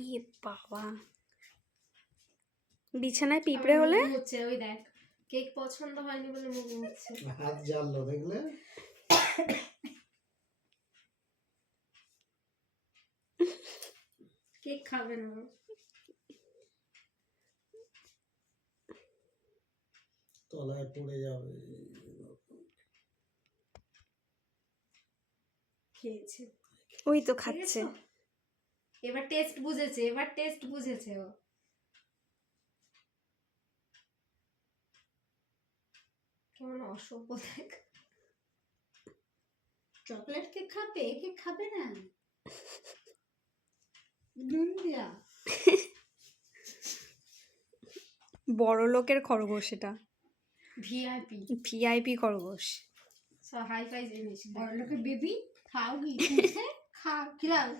ইয়ে বাবা, বিছানায় পিঁপড়ে হলে হচ্ছে ওই দেখ কেক পছন্দ হয়নি বলে মুখ মুছছে। হাত জ্বাললো দেখলে? কেক খাবে না, তলায় পড়ে যাবে। খেয়েছে, ওই তো খাচ্ছে। এবার টেস্ট বুঝেছে, এবার টেস্ট বুঝেছে ও। কেমন অসভ্য দেখ। চকলেট কেক খাবে, কেক খাবে না, নুন দিয়া। বড় লোকের খরগোশ এটা, ভিআইপি ভিআইপি খরগোশ। সব হাই ফাই জিনিস। বড় লোকের বেবি খাও কি খাও খিলাও।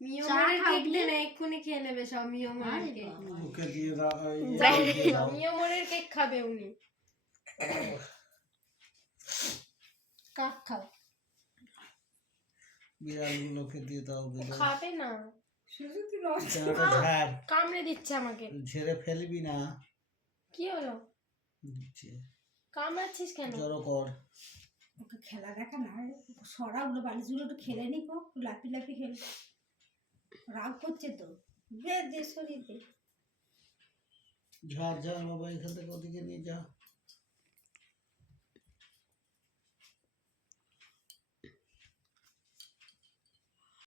মিয়মরের কেক দে না, এক্ষুনি খেয়ে নেবে সব মিয়মরের কেক। মুখে দিয়ে দাও, মিয়মরের কেক খাবে উনি। কাক খাও। বিড়ালগুলোকে দিয়ে দাও। খাবে না, শুধু কি রস কামড়ে দিচ্ছে আমাকে। ঝেড়ে ফেলবি না। কি হলো, কামড়াচ্ছিস কেন? জড়ো কর। ওকে খেলা দেখা না, সরাগুলো বালিশগুলো একটু খেলে নি, লাফি লাফি খেলে রাগ করছে তো। দে দে সরিয়ে দে। ঝাড় ঝাড় বাবা, এখান থেকে ওদিকে নিয়ে যা।